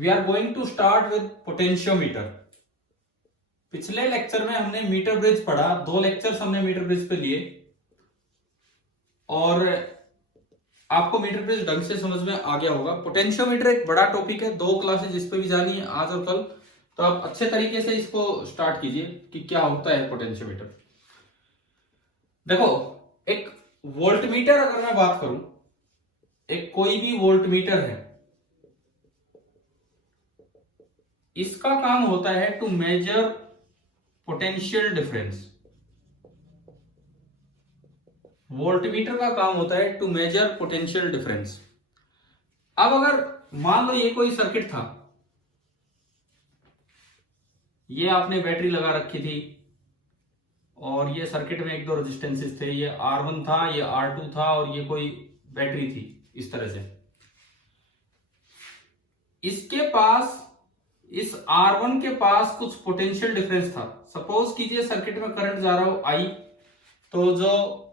We are going to start with potentiometer. पिछले lecture में हमने मीटर ब्रिज पढ़ा, 2 लेक्चर्स हमने मीटर ब्रिज पे लिए और आपको मीटर ब्रिज ढंग से समझ में आ गया होगा। पोटेंशियोमीटर एक बड़ा टॉपिक है, 2 क्लासेज इस पे भी जानी है आज और कल, तो आप अच्छे तरीके से इसको स्टार्ट कीजिए कि क्या होता है पोटेंशियोमीटर। देखो, एक वोल्टमीटर अगर मैं बात करूं, एक कोई भी वोल्टमीटर है, इसका काम होता है to measure potential difference. Voltmeter का काम होता है टू मेजर पोटेंशियल डिफरेंस। अब अगर मान लो ये कोई सर्किट था, ये आपने बैटरी लगा रखी थी और ये सर्किट में 1-2 रेजिस्टेंसेस थे, ये R1 था, ये R2 था और ये कोई बैटरी थी इस तरह से। इसके पास, इस R1 के पास कुछ पोटेंशियल डिफरेंस था। सपोज कीजिए सर्किट में करंट जा रहा हो I, तो जो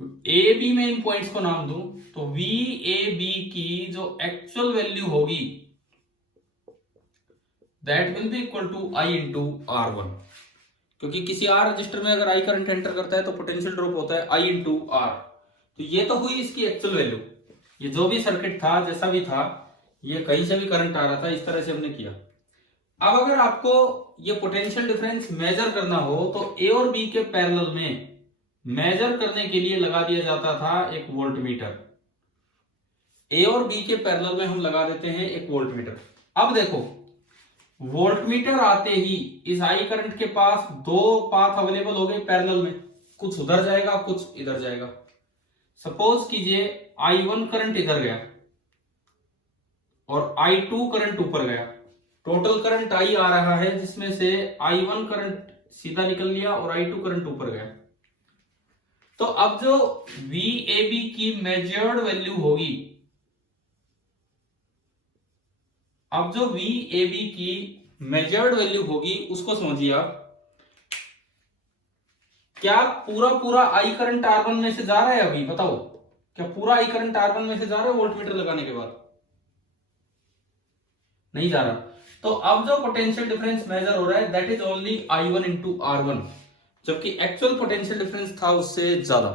ए बी में इन पॉइंट्स को नाम दूं तो वी ए बी की जो एक्चुअल वैल्यू होगी that will be equal to I into R1, क्योंकि किसी R रजिस्टर में अगर I करंट एंटर करता है तो पोटेंशियल ड्रॉप होता है I इंटू R। तो ये तो हुई इसकी एक्चुअल वैल्यू। ये जो भी सर्किट था, जैसा भी था, ये कहीं से भी करंट आ रहा था, इस तरह से हमने किया। अब अगर आपको ये पोटेंशियल डिफरेंस मेजर करना हो तो ए और बी के पैरेलल में मेजर करने के लिए लगा दिया जाता था एक वोल्टमीटर। ए और बी के पैरेलल में हम लगा देते हैं एक वोल्टमीटर। अब देखो, वोल्टमीटर आते ही इस आई करंट के पास 2 पाथ अवेलेबल हो गए पैरेलल में, कुछ उधर जाएगा कुछ इधर जाएगा। सपोज कीजिए I1 करंट इधर गया और I2 करंट ऊपर गया। टोटल करंट I आ रहा है जिसमें से I1 करंट सीधा निकल लिया और I2 करंट ऊपर गया। तो अब जो VAB की मेजर्ड वैल्यू होगी, अब जो VAB की मेजर्ड वैल्यू होगी उसको समझिए आप। क्या पूरा I करंट R1 में से जा रहा है? अभी बताओ, क्या पूरा I करंट R1 में से जा रहा है वोल्टमीटर लगाने के बाद? नहीं जा रहा। तो अब जो पोटेंशियल डिफरेंस मेजर हो रहा है that is only I1 into R1, जबकि एक्चुअल पोटेंशियल डिफरेंस था उससे ज्यादा।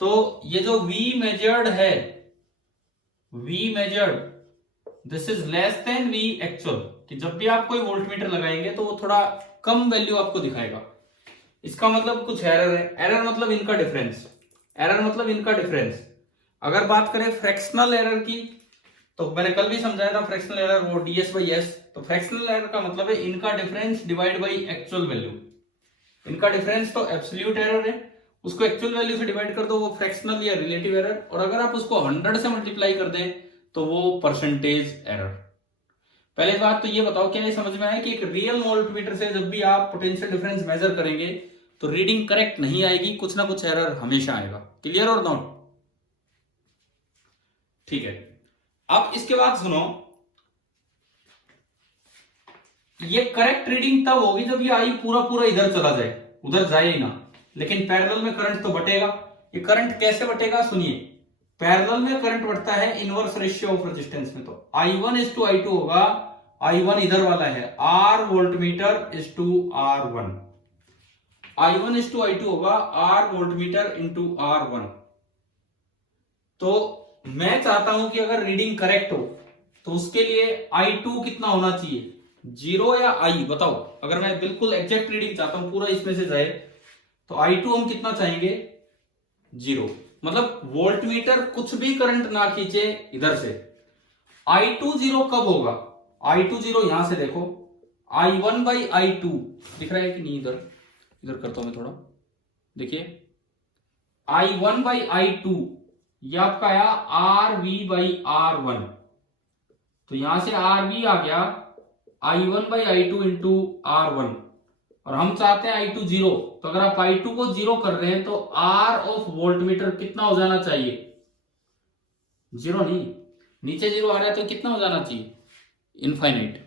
तो ये जो V मेजर्ड है, V measured this is less than V actual, कि जब भी आप कोई वोल्टमीटर लगाएंगे तो वो थोड़ा कम वैल्यू आपको दिखाएगा। इसका मतलब कुछ एरर है। एरर मतलब इनका डिफरेंस, एरर मतलब इनका डिफरेंस। अगर बात करें फ्रैक्शनल एरर की, तो मैंने कल भी समझाया था फ्रैक्शनल एरर वो ds/s। तो फ्रैक्शनल एरर का मतलब है इनका difference divide by actual value. इनका डिफरेंस तो एब्सोल्यूट एरर है, उसको एक्चुअल वैल्यू से डिवाइड कर दो, वो फ्रैक्शनल या रिलेटिव एरर। और अगर आप उसको 100 से मल्टीप्लाई कर दें तो वो परसेंटेज एरर। पहले बात तो ये बताओ, क्या ये समझ में आया कि एक रियल वोल्टमीटर से जब भी आप पोटेंशियल डिफरेंस मेजर करेंगे तो रीडिंग करेक्ट नहीं आएगी, कुछ ना कुछ एरर हमेशा आएगा। क्लियर और नॉट? ठीक है। अब इसके बाद सुनो, ये करेक्ट रीडिंग तब होगी जब ये आई पूरा इधर चला जाए, उधर जाए ही ना। लेकिन पैरेलल में करंट तो बटेगा। ये करंट कैसे बटेगा सुनिए। पैरेलल में करंट बढ़ता है इनवर्स रेशियो ऑफ रेजिस्टेंस में। तो I1 इज टू I2 होगा, I1 इधर वाला है, R voltmeter is to R1। I1 is to I2 होगा R वोल्टमीटर इंटू R1। तो मैं चाहता हूं कि अगर रीडिंग करेक्ट हो तो उसके लिए I2 कितना होना चाहिए, 0 या I? बताओ, अगर मैं बिल्कुल एग्जैक्ट रीडिंग चाहता हूं पूरा इसमें से जाए तो I2 हम कितना चाहेंगे, 0। मतलब वोल्टमीटर कुछ भी करंट ना खींचे इधर से। I2 0 कब होगा? I2 0 यहां से देखो, I1 बाई I2 दिख रहा है कि नहीं? इधर इधर करता हूं मैं थोड़ा, देखिए I1 बाई I2 ये आपका आया RV बाई R1। तो यहां से RV आ गया I1 by I2 into R1, और हम चाहते हैं I2 0। तो अगर आप I2 को 0 कर रहे हैं तो R ऑफ वोल्टमीटर कितना हो जाना चाहिए? 0 नहीं, नीचे 0 आ रहा है तो कितना हो जाना चाहिए? इनफाइनाइट।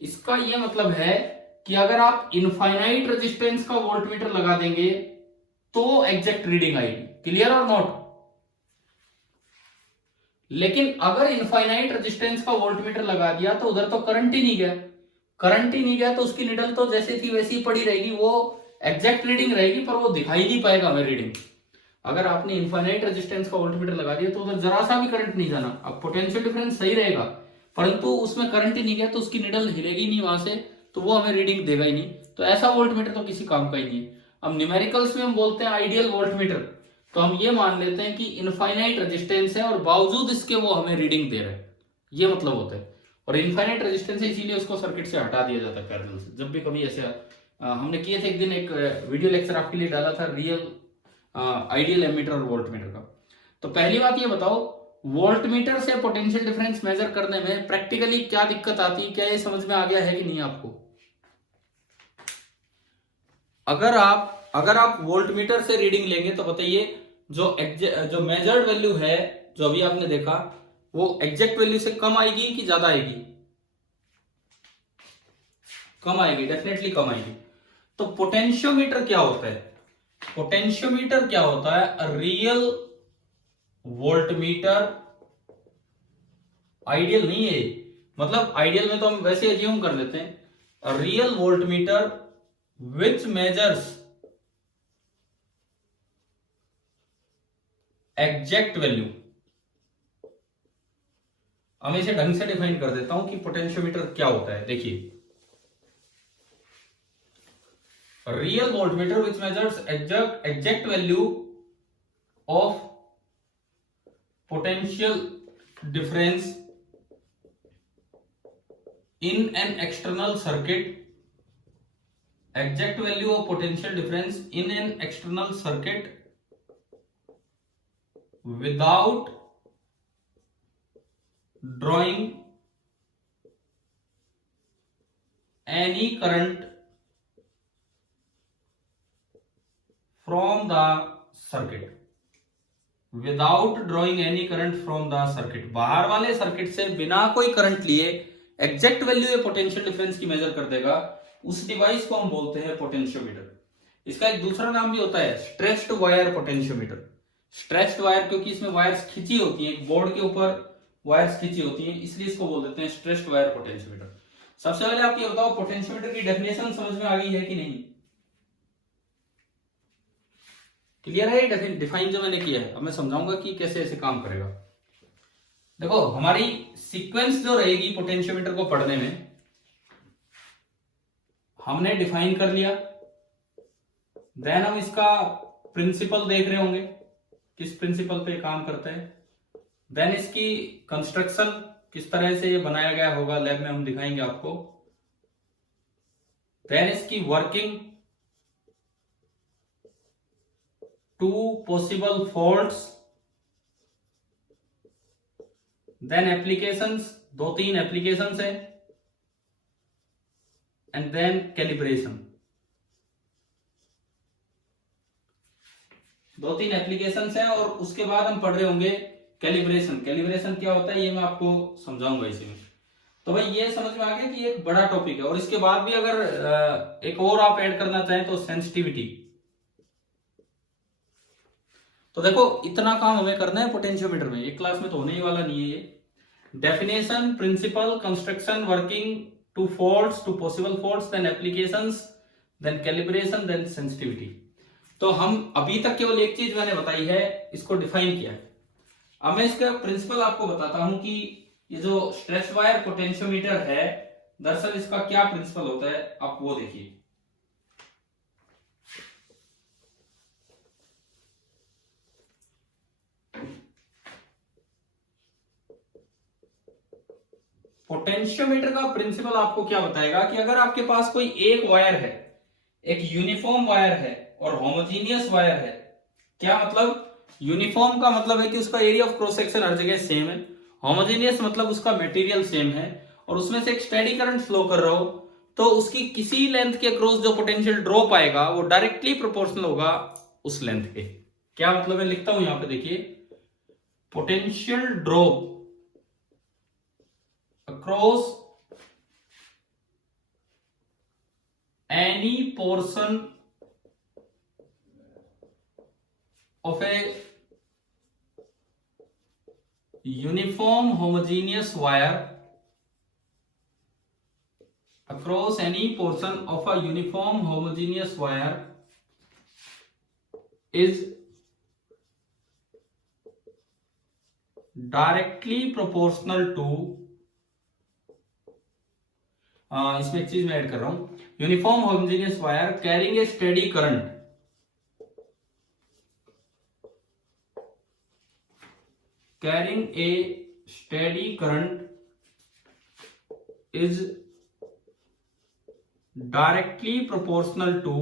इसका यह मतलब है कि अगर आप इनफाइनाइट रेजिस्टेंस का वोल्टमीटर लगा देंगे तो एग्जैक्ट रीडिंग आएगी। क्लियर और नॉट? लेकिन अगर इनफाइनाइट रेजिस्टेंस का वोल्टमीटर लगा दिया तो उधर तो करंट ही नहीं गया, करंट ही नहीं गया तो उसकी निडल तो जैसे थी वैसी ही पड़ी रहेगी, वो एग्जैक्ट रीडिंग रहेगी पर वो दिखाई नहीं पाएगा हमें रीडिंग। अगर आपने इनफाइनाइट रेजिस्टेंस का वोल्टमीटर लगा दिया तो उधर जरा सा भी करंट नहीं जाना, अब पोटेंशियल डिफरेंस सही रहेगा परंतु उसमें करंट ही नहीं गया तो उसकी निडल हिलेगी नहीं वहां से, तो वो हमें रीडिंग देगा ही नहीं, तो ऐसा वोल्टमीटर तो किसी काम का ही नहीं है। अब न्यूमेरिकल्स में हम बोलते हैं आइडियल वोल्टमीटर, तो हम ये मान लेते हैं कि इनफाइनाइट रेजिस्टेंस है और बावजूद इसके वो हमें रीडिंग दे रहे हैं, ये मतलब होता है। और इनफाइनाइट रेजिस्टेंस है इसीलिए उसको सर्किट से हटा दिया जाता है पैरेलल से। जब भी कभी ऐसे हमने किए थे एक दिन एक वीडियो लेक्चर आपके लिए डाला था रियल आइडियल एमीटर और वोल्टमीटर का। तो पहली बात ये बताओ, वोल्टमीटर से पोटेंशियल डिफरेंस मेजर करने में प्रैक्टिकली क्या दिक्कत आती है, क्या ये समझ में आ गया है कि नहीं आपको? अगर आप वोल्टमीटर से रीडिंग लेंगे तो बताइए जो मेजर्ड वैल्यू है जो अभी आपने देखा वो एग्जैक्ट वैल्यू से कम आएगी कि ज्यादा आएगी? कम आएगी, डेफिनेटली कम आएगी। तो पोटेंशियोमीटर क्या होता है? पोटेंशियोमीटर क्या होता है? रियल वोल्टमीटर, आइडियल नहीं है, मतलब आइडियल में तो हम वैसे अज्यूम कर लेते हैं, रियल वोल्टमीटर विच मेजर्स एग्जैक्ट वैल्यू। हम इसे ढंग से डिफाइन कर देता हूं कि पोटेंशियोमीटर क्या होता है। देखिए, real voltmeter which measures exact value of potential difference in an external circuit, exact value of potential difference in an external circuit without drawing any current from the circuit, without drawing any current from the circuit. बाहर वाले circuit से बिना कोई current लिए exact value potential difference की major कर देगा, उस डिवाइस को हम बोलते हैं पोटेंशियोमीटर। इसका एक दूसरा नाम भी होता है stretched wire potentiometer. Stretched wire क्योंकि इसमें वायर्स खींची होती हैं, एक बोर्ड के ऊपर वायर्स खींची होती हैं, इसलिए इसको बोल देते हैं स्ट्रेच्ड वायर पोटेंशियोमीटर। सबसे पहले आप ये बताओ पोटेंशियोमीटर की डेफिनेशन समझ में आ गई है कि नहीं? क्लियर है डिफाइन जो मैंने किया है? अब मैं समझाऊंगा कि कैसे ऐसे काम करेगा। देखो, हमारी सीक्वेंस जो रहेगी पोटेंशियोमीटर को पढ़ने में, हमने डिफाइन कर लिया, देन हम इसका प्रिंसिपल देख रहे होंगे किस प्रिंसिपल पे काम करता है, देन इसकी कंस्ट्रक्शन किस तरह से ये बनाया गया होगा लैब में हम दिखाएंगे आपको, देन इसकी working, to possible faults, then applications, 2-3 applications है, एंड देन कैलिब्रेशन। 2-3 एप्लीकेशंस है और उसके बाद हम पढ़ रहे होंगे कैलिब्रेशन। कैलिब्रेशन क्या होता है ये मैं आपको समझाऊंगा इसी में। तो भाई ये समझ में आ गया कि एक बड़ा टॉपिक है। और इसके बाद भी अगर एक और आप ऐड करना चाहें तो सेंसिटिविटी। तो देखो, इतना काम हमें करना है पोटेंशियोमीटर में, एक क्लास में तो होने ही वाला नहीं है ये। Definition, principle, construction, working, two faults, two possible faults, then applications, then calibration, then sensitivity. तो हम अभी तक केवल एक चीज मैंने बताई है, इसको डिफाइन किया है। अब मैं इसका प्रिंसिपल आपको बताता हूं कि ये जो स्ट्रेच वायर पोटेंशियोमीटर है, दरअसल इसका क्या प्रिंसिपल होता है, आप वो देखिए। पोटेंशियोमीटर का प्रिंसिपल आपको क्या बताएगा कि अगर आपके पास कोई एक वायर है, एक यूनिफॉर्म वायर है और होमोजीनियस वायर है। क्या मतलब? यूनिफॉर्म का मतलब है कि उसका एरिया ऑफ क्रॉस सेक्शन हर जगह सेम है, होमोजीनियस मतलब उसका मटेरियल सेम है और उसमें से एक स्टेडी करंट फ्लो कर रहा हो, तो उसकी किसी लेंथ के अक्रॉस जो पोटेंशियल ड्रॉप आएगा वो डायरेक्टली प्रोपोर्शनल होगा उस लेंथ के। क्या मतलब है, लिखता हूं यहां पे देखिए, potential drop across any portion of a uniform homogeneous wire across any portion of a uniform homogeneous wire is directly proportional to इसमें एक चीज मैं ऐड कर रहा हूं, uniform homogeneous wire carrying a steady current is directly proportional to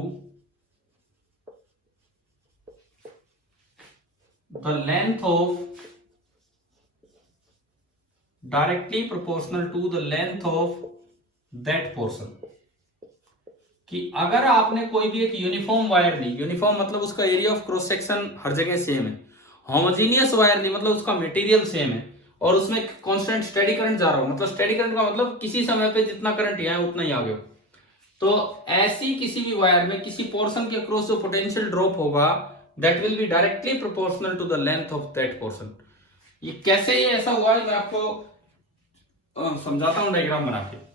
the length of that portion। कि अगर आपने कोई भी एक यूनिफॉर्म वायर ली, यूनिफॉर्म मतलब उसका एरिया ऑफ क्रॉस सेक्शन हर जगह सेम है, होमोजेनियस वायर ली मतलब उसका मटेरियल सेम है और उसमें कांस्टेंट स्टेडी करंट जा रहा हो, मतलब स्टेडी करंट का मतलब किसी समय पे जितना करंट यहाँ है उतना ही आगे हो, तो ऐसी किसी भी वायर में किसी पोर्शन के अक्रॉस जो पोटेंशियल ड्रॉप होगा that will be directly proportional to the length of that portion. ये कैसे ये ऐसा हुआ है मैं आपको समझाता हूं डायग्राम बना के।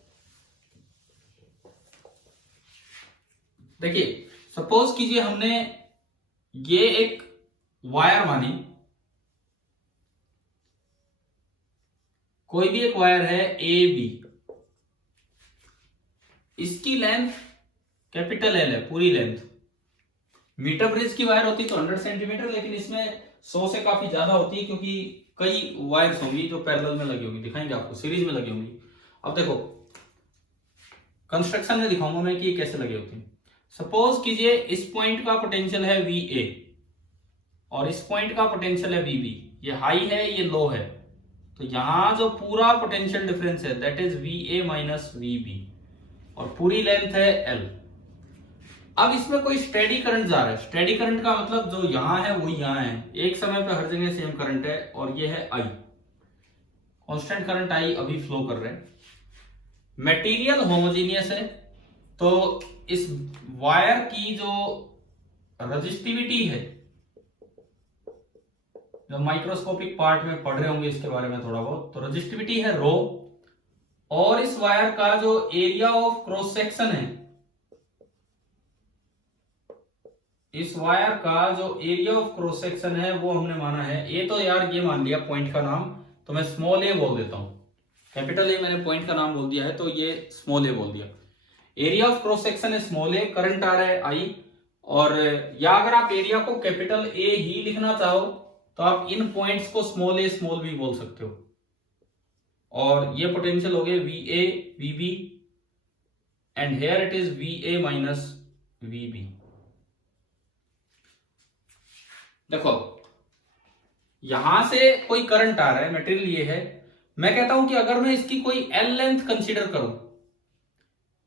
देखिए सपोज कीजिए हमने ये एक वायर मानी, कोई भी एक वायर है ए बी, इसकी लेंथ कैपिटल एल है, पूरी लेंथ। मीटर ब्रिज की वायर होती तो 100 सेंटीमीटर, लेकिन इसमें 100 से काफी ज्यादा होती है क्योंकि कई वायर्स होंगी जो पैरेलल में लगी होंगी, दिखाएंगे आपको सीरीज में लगी होंगी। अब देखो कंस्ट्रक्शन में दिखाऊंगा मैं कि ये कैसे लगे होते हैं। सपोज कीजिए इस पॉइंट का पोटेंशियल है वी ए और इस पॉइंट का पोटेंशियल है वी बी, ये हाई है ये लो है, तो यहां जो पूरा पोटेंशियल डिफरेंस है that is V A minus V B और पूरी लेंथ है एल। अब इसमें कोई स्टेडी करंट जा रहा है, स्टेडी करंट का मतलब जो यहां है वही यहां है, एक समय पे हर जगह सेम करंट है और ये है आई, कांस्टेंट करंट आई अभी फ्लो कर रहे हैं। मटेरियल होमोजेनियस है तो इस वायर की जो रेजिस्टिविटी है, जो माइक्रोस्कोपिक पार्ट में पढ़ रहे होंगे इसके बारे में थोड़ा बहुत, तो रेजिस्टिविटी है रो, और इस वायर का जो एरिया ऑफ क्रॉस सेक्शन है, इस वायर का जो एरिया ऑफ क्रॉस सेक्शन है वो हमने माना है ए, तो यार ये मान लिया पॉइंट का नाम, तो मैं स्मॉल ए बोल देता हूं, कैपिटल ए मैंने पॉइंट का नाम बोल दिया है तो ये स्मॉल ए बोल दिया। एरिया ऑफ क्रॉस सेक्शन है स्मॉल ए, करंट आ रहा है आई, और या अगर आप एरिया को कैपिटल ए ही लिखना चाहो तो आप इन पॉइंट्स को स्मॉल ए स्मॉल बी बोल सकते हो, और ये पोटेंशियल हो गए V A V B and here it is V A minus V B. देखो यहां से कोई करंट आ रहा है, मटेरियल ये है, मैं कहता हूं कि अगर मैं इसकी कोई एल लेंथ कंसीडर करूं,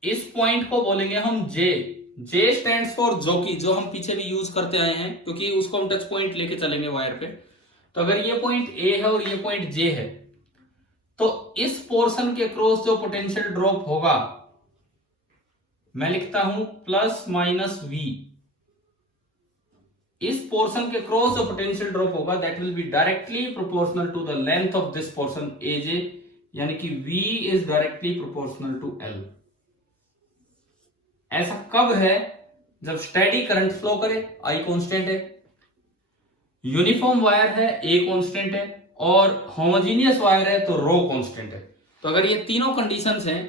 इस पॉइंट को बोलेंगे हम जे, जे स्टैंड्स फॉर जॉकी, जो हम पीछे भी यूज करते आए हैं क्योंकि उसको हम टच पॉइंट लेके चलेंगे वायर पे। तो अगर ये पॉइंट ए है और ये पॉइंट जे है, तो इस पोर्शन के क्रॉस जो पोटेंशियल ड्रॉप होगा मैं लिखता हूं प्लस माइनस वी, इस पोर्शन के क्रॉस जो पोटेंशियल ड्रॉप होगा that will be directly proportional to the length of this portion A J, यानी कि V is directly proportional to L। ऐसा कब है? जब स्टेडी करंट फ्लो करे, I कांस्टेंट है, यूनिफॉर्म वायर है A कांस्टेंट है, और होमोजेनियस वायर है तो रो कांस्टेंट है। तो अगर ये तीनों कंडीशंस हैं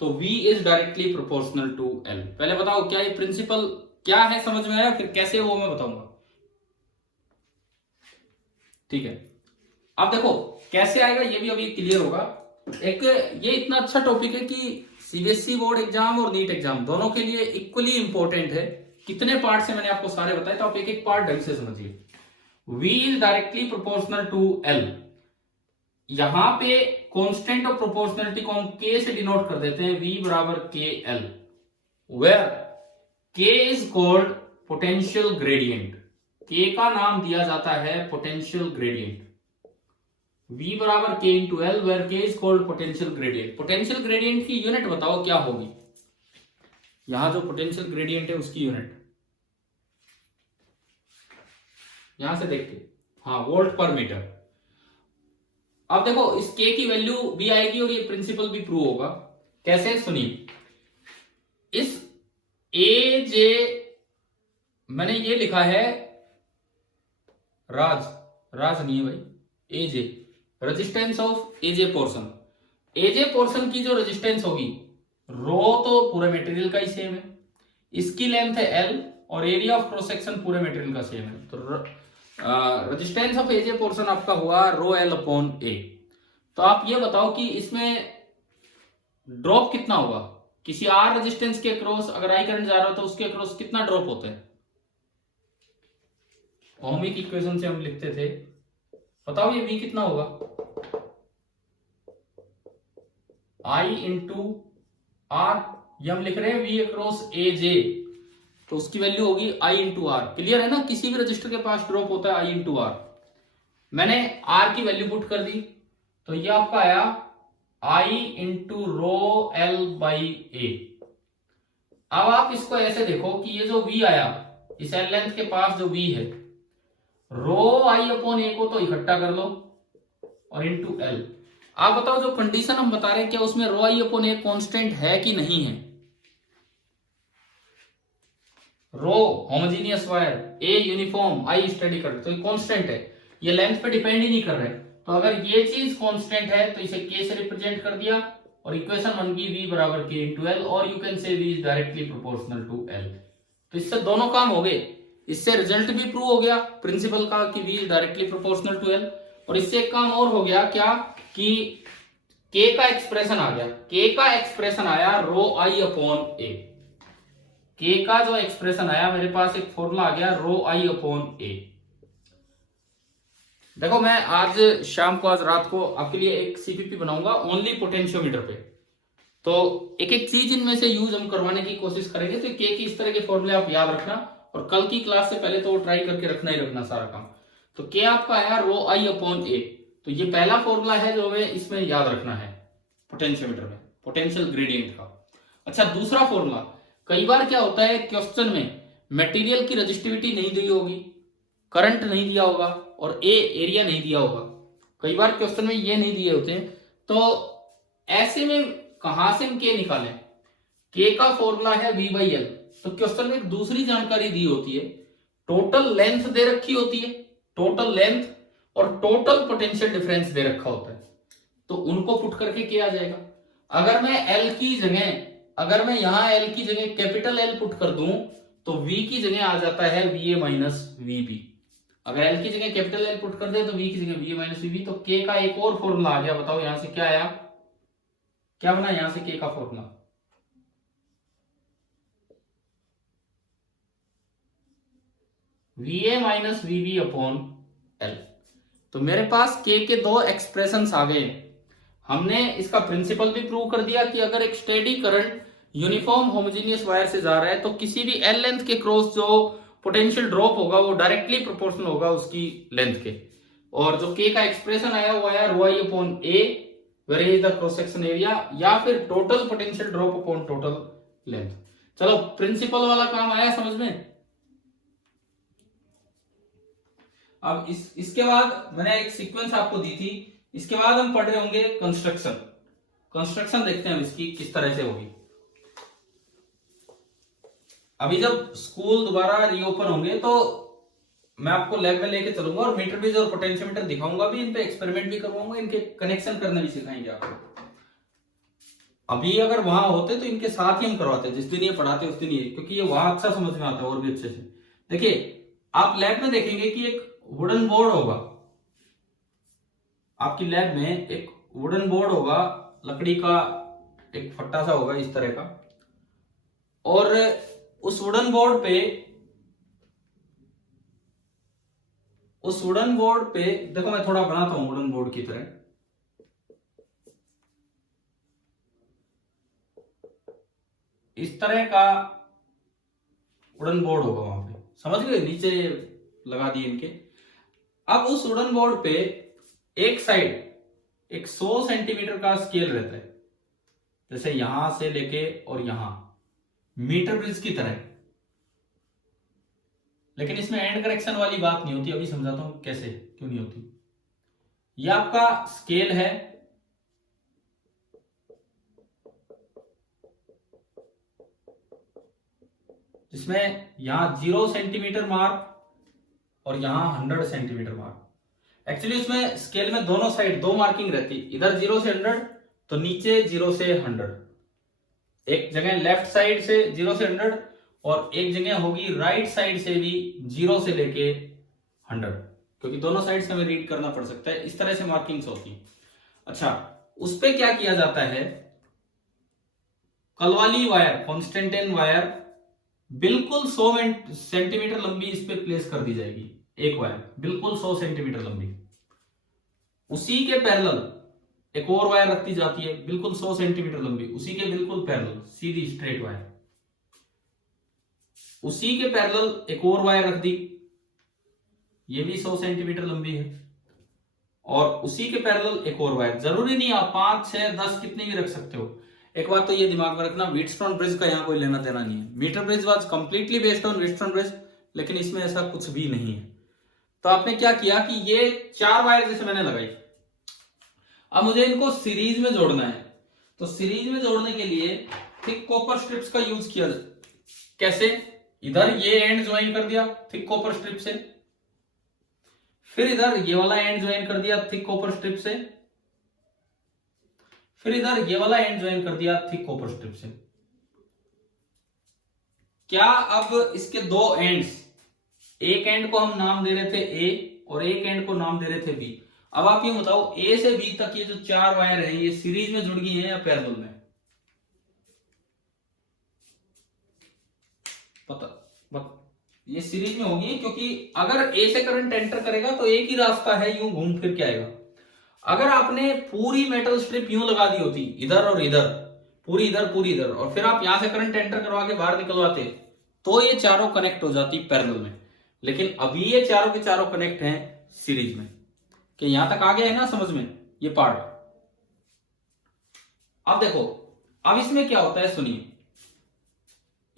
तो V is directly proportional to L। पहले बताओ क्या ये प्रिंसिपल क्या है, समझ में आया? फिर कैसे वो मैं बताऊंगा, ठीक है। अब देखो कैसे आएगा ये भी अभी क्लियर होगा। एक ये इतना अच्छा टॉपिक है कि सीबीएसई बोर्ड एग्जाम और नीट एग्जाम दोनों के लिए इक्वली इंपॉर्टेंट है। कितने पार्ट से मैंने आपको सारे बताए, तो आप एक एक पार्ट ढंग से समझिए। V is directly proportional to L, यहां पे कांस्टेंट ऑफ प्रोपोर्शनलिटी को हम K से डिनोट कर देते हैं, V बराबर KL, where K is called potential gradient. K का नाम दिया जाता है पोटेंशियल ग्रेडियंट। V बराबर K into L, where K is called potential gradient. Potential gradient की यूनिट बताओ क्या होगी, यहां जो पोटेंशियल ग्रेडियंट है उसकी यूनिट यहां से देख के, हाँ, वोल्ट पर मीटर। अब देखो इस के की वैल्यू भी आएगी और ये प्रिंसिपल भी प्रूव होगा। कैसे, सुनिए। इस ए जे, मैंने ये लिखा है राज, राज नहीं है भाई, A J, resistance of A J portion. A J portion की जो रेजिस्टेंस होगी, रो तो पूरे मटेरियल का ही सेम है, इसकी लेंथ है एल और एरिया ऑफ क्रॉस सेक्शन पूरे मटेरियल का सेम है, तो resistance of A J portion आपका हुआ रो एल अपॉन ए। तो आप ये बताओ कि इसमें ड्रॉप कितना होगा, किसी आर रेजिस्टेंस के अक्रॉस अगर आई करंट जा रहा हो तो उसके अक्रॉस कितना ड्रॉप होता है। ओमिक इक्वेशन से हम लिखते थे, बताओ ये V कितना होगा, I इंटू आर, ये हम लिख रहे हैं V अक्रॉस ए जे, तो उसकी वैल्यू होगी I इंटू आर। क्लियर है ना, किसी भी रजिस्टर के पास ड्रॉप होता है I इंटू आर। मैंने R की वैल्यू पुट कर दी, तो ये आपका आया I into rho L by A. अब आप इसको ऐसे देखो कि ये जो V आया, इस एल लेंथ के पास जो V है, रो आई अपॉन ए को तो इकट्ठा कर लो और इंटू एल। आप बताओ जो कंडीशन हम बता रहे हैं क्या उसमें रो आई अपॉन ए कांस्टेंट है कि नहीं है। Rho homogeneous wire, A uniform, I steady कर, तो ये कांस्टेंट है, ये लेंथ पे डिपेंड ही नहीं कर रहे। तो अगर ये चीज कांस्टेंट है तो इसे के से रिप्रेजेंट कर दिया और इक्वेशन बन गई v बराबर के इंटू एल, और you can say v is directly proportional to L. तो इससे दोनों काम हो गए, इससे रिजल्ट भी प्रूव हो गया प्रिंसिपल का कि v is directly proportional to L, और इससे एक काम और हो गया क्या कि k का एक्सप्रेशन आ गया, k का एक्सप्रेशन आया rho I upon A. k का जो एक्सप्रेशन आया, मेरे पास एक फॉर्मूला आ गया रो आई अपॉन ए। देखो मैं आज शाम को, आज रात को आपके लिए एक सीपीपी बनाऊंगा ओनली पोटेंशियोमीटर पे, तो एक एक चीज इनमें से यूज हम करवाने की कोशिश करेंगे। तो के की इस तरह के फॉर्मूले आप याद रखना, और कल की क्लास से पहले तो ट्राई करके रखना ही रखना सारा काम। तो के आपका आया रो आई अपॉन ए, तो ये पहला फॉर्मूला है जो हमें इसमें याद रखना है पोटेंशियोमीटर में, पोटेंशियल ग्रेडियंट का। अच्छा, दूसरा फॉर्मूला, कई बार क्या होता है क्वेश्चन में मटेरियल की रजिस्टिविटी नहीं दी होगी, करंट नहीं दिया होगा और ए एरिया नहीं दिया होगा, कई बार क्वेश्चन में ये नहीं दिए होते हैं, तो ऐसे में कहां से हम के निकालें। के का फॉर्मूला है v बाई एल। तो क्वेश्चन में एक दूसरी जानकारी दी होती है, टोटल लेंथ दे रखी होती है, टोटल लेंथ और टोटल पोटेंशियल डिफरेंस दे रखा होता है, तो उनको पुट करके क्या आ जाएगा। अगर मैं एल की जगह, अगर मैं यहां एल की जगह कैपिटल एल पुट कर दूं तो v की जगह आ जाता है va माइनस वीबी। अगर एल की जगह कैपिटल एल पुट कर दे तो v की जगह va माइनस वीबी। तो k का एक और फॉर्मूला आ गया, बताओ यहां से क्या आया, क्या बना यहां से k का फॉर्मूला, va माइनस वीबी अपॉन एल। तो मेरे पास k के दो एक्सप्रेशंस आ गए। हमने इसका प्रिंसिपल भी प्रूव कर दिया कि अगर एक steady current uniform homogeneous wire से जा रहा है तो किसी भी एल लेंथ के क्रॉस जो पोटेंशियल ड्रॉप होगा वो डायरेक्टली प्रोपोर्शनल होगा उसकी लेंथ के। और जो के का एक्सप्रेशन आया वो आया rho I upon A, where is the cross section area, या फिर total potential drop upon total length. चलो प्रिंसिपल वाला काम आया समझ में। अब इसके बाद मैंने एक सीक्वेंस आपको दी थी, इसके बाद हम पढ़ रहे होंगे कंस्ट्रक्शन। कंस्ट्रक्शन देखते हैं हम इसकी किस तरह से होगी। अभी जब स्कूल दोबारा रीओपन होंगे तो मैं आपको लैब में लेके चलूंगा और मीटर बेज और पोटेंशियोमीटर दिखाऊंगा भी, इन पे एक्सपेरिमेंट भी करवाऊंगा, इनके कनेक्शन करना भी सिखाएंगे आपको। अभी अगर वहां होते तो इनके साथ ही हम करवाते, जिस दिन ये पढ़ाते उस दिन ये, क्योंकि ये वहां अच्छा समझ में आता है और भी अच्छे से। देखिए आप लैब में देखेंगे कि एक वुडन बोर्ड होगा, आपकी लैब में एक वुडन बोर्ड होगा, लकड़ी का एक फट्टा सा होगा इस तरह का, और उस वुडन बोर्ड पे, उस वुडन बोर्ड पे देखो मैं थोड़ा बनाता हूं वुडन बोर्ड की तरह। इस तरह का वुडन बोर्ड होगा वहां पे, समझ गए, नीचे लगा दिए इनके। अब उस वुडन बोर्ड पे एक साइड एक 100 सेंटीमीटर का स्केल रहता है, जैसे यहां से लेके और यहां, मीटर ब्रिज की तरह। लेकिन इसमें एंड करेक्शन वाली बात नहीं होती, अभी समझाता हूं कैसे, क्यों नहीं होती। ये आपका स्केल है, जिसमें यहां 0 सेंटीमीटर मार्क और यहां 100 सेंटीमीटर मार्क। एक्चुअली उसमें स्केल में दोनों साइड दो मार्किंग रहती, इधर 0 से 100 तो नीचे 0 से 100, एक जगह लेफ्ट साइड से 0 से 100 और एक जगह होगी राइट साइड से भी 0 से लेके 100, क्योंकि दोनों साइड से हमें रीड करना पड़ सकता है। इस तरह से मार्किंग्स होती है। अच्छा, उस पे क्या किया जाता है, कल वाली वायर, कॉन्स्टेंटाइन वायर बिल्कुल 100 सेंटीमीटर लंबी इस पे प्लेस कर दी जाएगी। एक वायर बिल्कुल 100 सेंटीमीटर लंबी, उसी के पैरेलल एक और वायर रख दी जाती है बिल्कुल 100 सेंटीमीटर लंबी, उसी के बिल्कुल पैरेलल सीधी स्ट्रेट वायर, उसी के पैरेलल एक और वायर रख दी, ये भी 100 सेंटीमीटर लंबी है, और उसी के पैरेलल एक और वायर। जरूरी नहीं आप 5, 6, 10 कितनी भी रख सकते हो। एक बात तो ये दिमाग में रखना, व्हीटस्टोन ब्रिज का यहाँ कोई लेना देना नहीं है। Meter bridge was completely based on Wheatstone bridge, लेकिन इसमें ऐसा कुछ भी नहीं है। तो आपने क्या किया कि ये 4 वायर जैसे मैंने लगाई, अब मुझे इनको सीरीज में जोड़ना है। तो सीरीज में जोड़ने के लिए थिक कॉपर स्ट्रिप्स का यूज किया। कैसे, इधर ये एंड ज्वाइन कर दिया थिक कॉपर स्ट्रिप से, फिर इधर ये वाला एंड ज्वाइन कर दिया थिक कॉपर स्ट्रिप से, फिर इधर ये वाला एंड ज्वाइन कर दिया थिक कॉपर स्ट्रिप से। क्या अब इसके दो एंड्स, एक एंड को हम नाम दे रहे थे ए और एक एंड को नाम दे रहे थे बी। अब आप ये बताओ ए से बी तक ये जो 4 वायर हैं, ये सीरीज में जुड़ गई हैं या पैरेलल में? ये सीरीज में होगी, क्योंकि अगर ए से करंट एंटर करेगा तो एक ही रास्ता है, यूं घूम फिर के आएगा। अगर आपने पूरी मेटल स्ट्रिप यूं लगा दी होती, इधर और इधर, पूरी इधर, और फिर आप यहां से करंट एंटर करवा के बाहर निकलवाते, तो ये चारों कनेक्ट हो जाती पैरेलल में। लेकिन अभी ये चारों के चारों कनेक्ट हैं सीरीज में। कि यहां तक आ गया है ना समझ में ये पार्ट? अब देखो, अब इसमें क्या होता है सुनिए,